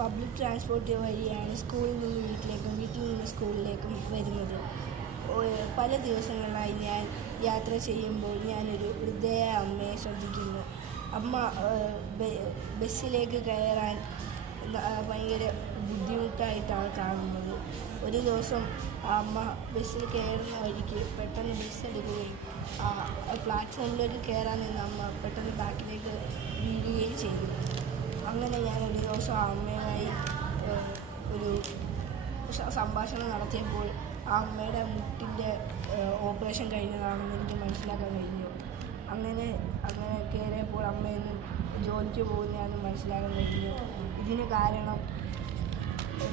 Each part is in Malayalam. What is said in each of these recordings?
പബ്ലിക് ട്രാൻസ്പോർട്ട് വഴിയാണ് സ്കൂളിൽ നിന്ന് വീട്ടിലേക്കും വീട്ടിൽ നിന്ന് സ്കൂളിലേക്കും വരുന്നത്. പല ദിവസങ്ങളായി ഞാൻ യാത്ര ചെയ്യുമ്പോൾ ഞാനൊരു വൃദ്ധയായ അമ്മയെ ശ്രദ്ധിക്കുന്നു. അമ്മ ബസ്സിലേക്ക് കയറാൻ ഭയങ്കര ബുദ്ധിമുട്ടായിട്ടാണ് കാണുന്നത്. ഒരു ദിവസം അമ്മ ബസ്സിൽ കയറുന്ന വഴിക്ക് പെട്ടെന്ന് ബസ് എടുക്കുകയും പ്ലാറ്റ്ഫോമിലേക്ക് കയറാൻ നിന്ന് അമ്മ പെട്ടെന്ന് ബാക്കിലേക്ക് വീഴുകയും ചെയ്തു. അങ്ങനെ ഞാൻ ഒരു ദിവസം ആ അമ്മയുമായി ഒരു സംഭാഷണം നടത്തിയപ്പോൾ ആ അമ്മയുടെ മുട്ടിൻ്റെ ഓപ്പറേഷൻ കഴിഞ്ഞതാണെന്ന് എനിക്ക് മനസ്സിലാക്കാൻ കഴിഞ്ഞു. അങ്ങനെ കയറിയപ്പോൾ അമ്മയൊന്നും ജോലിക്ക് പോകുന്നതാണെന്ന് മനസ്സിലാക്കാൻ കഴിഞ്ഞു. ഇതിന് കാരണം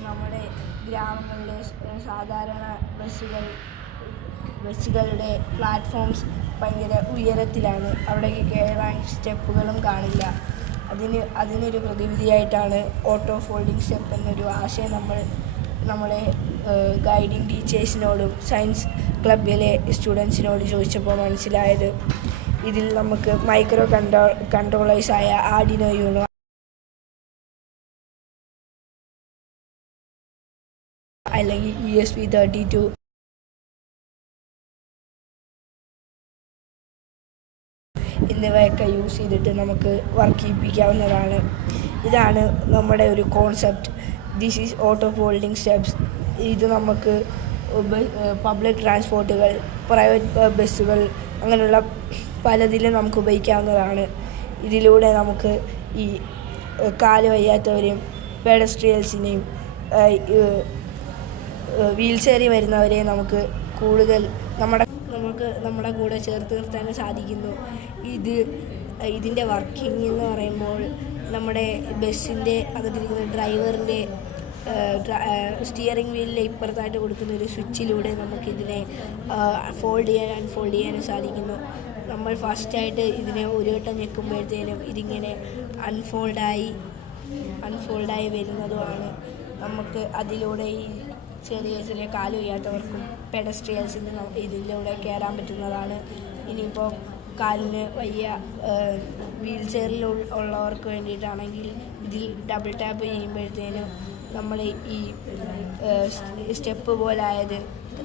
നമ്മുടെ ഗ്രാമങ്ങളിലെ സാധാരണ ബസ്സുകളുടെ പ്ലാറ്റ്ഫോംസ് ഭയങ്കര ഉയരത്തിലാണ്. അവിടേക്ക് കയറാൻ സ്റ്റെപ്പുകളും കാണില്ല. അതിനൊരു പ്രതിവിധിയായിട്ടാണ് ഓട്ടോ ഫോൾഡിംഗ് സ്റ്റെപ്പ് എന്നൊരു ആശയം നമ്മുടെ ഗൈഡിങ് ടീച്ചേഴ്സിനോടും സയൻസ് ക്ലബിലെ സ്റ്റുഡൻസിനോട് ചോദിച്ചപ്പോൾ മനസ്സിലായത്. ഇതിൽ നമുക്ക് മൈക്രോ കൺട്രോളേഴ്സായ ആർഡിനോ യൂണോ അല്ലെങ്കിൽ ESP32 എന്നിവയൊക്കെ യൂസ് ചെയ്തിട്ട് നമുക്ക് വർക്ക് ചെയ്യിപ്പിക്കാവുന്നതാണ്. ഇതാണ് നമ്മുടെ ഒരു concept. This is auto folding steps. ഇത് നമുക്ക് പബ്ലിക് ട്രാൻസ്പോർട്ടുകൾ, പ്രൈവറ്റ് ബസ്സുകൾ അങ്ങനെയുള്ള പലതിലും നമുക്ക് ഉപയോഗിക്കാവുന്നതാണ്. ഇതിലൂടെ നമുക്ക് ഈ കാല് വയ്യാത്തവരെയും പെഡസ്ട്രിയൻസിനെയും വീൽ ചെയറിൽ വരുന്നവരെയും നമുക്ക് കൂടുതൽ നമ്മുടെ കൂടെ ചേർത്ത് നിർത്താൻ സാധിക്കുന്നു. ഇതിൻ്റെ വർക്കിംഗ് എന്ന് പറയുമ്പോൾ നമ്മുടെ ബസ്സിൻ്റെ അകത്തിരിക്കുന്ന ഡ്രൈവറിൻ്റെ സ്റ്റിയറിംഗ് വീലിലെ ഇപ്പുറത്തായിട്ട് കൊടുക്കുന്ന ഒരു സ്വിച്ചിലൂടെ നമുക്കിതിനെ ഫോൾഡ് ചെയ്യാൻ അൺഫോൾഡ് ചെയ്യാനും സാധിക്കുന്നു. നമ്മൾ ഫസ്റ്റായിട്ട് ഇതിനെ ഒരു വട്ടം ഞെക്കുമ്പോഴത്തേനും ഇതിങ്ങനെ അൺഫോൾഡായി വരുന്നതുമാണ്. നമുക്ക് അതിലൂടെ ഈ ചെറിയ കാല് വയ്യാത്തവർക്കും പെഡസ്ട്രിയൻസിന് ഇതിലൂടെ കയറാൻ പറ്റുന്നതാണ്. ഇനിയിപ്പോൾ കാലിന് വയ്യ വീൽ ചെയറിൽ ഉള്ളവർക്ക് വേണ്ടിയിട്ടാണെങ്കിൽ ഇതിൽ ഡബിൾ ടാപ്പ് ചെയ്യുമ്പോഴത്തേനും നമ്മൾ ഈ സ്റ്റെപ്പ് പോലായത്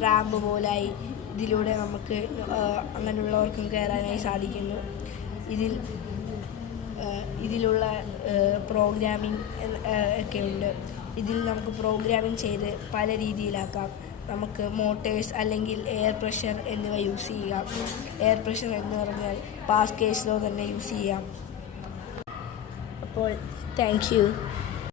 റാമ്പ് പോലായി ഇതിലൂടെ നമുക്ക് അങ്ങനെയുള്ളവർക്കും കയറാനായി സാധിക്കുന്നു. ഇതിലുള്ള പ്രോഗ്രാമിംഗ് ഒക്കെ ഉണ്ട്. ഇതിൽ നമുക്ക് പ്രോഗ്രാമിംഗ് ചെയ്ത് പല രീതിയിലാക്കാം. നമുക്ക് മോട്ടേഴ്സ് അല്ലെങ്കിൽ എയർ പ്രഷർ എന്നിവ യൂസ് ചെയ്യാം. എയർ പ്രഷർ എന്ന് പറഞ്ഞാൽ പാസ് കേസിലോ തന്നെ യൂസ് ചെയ്യാം. അപ്പോൾ താങ്ക് യു.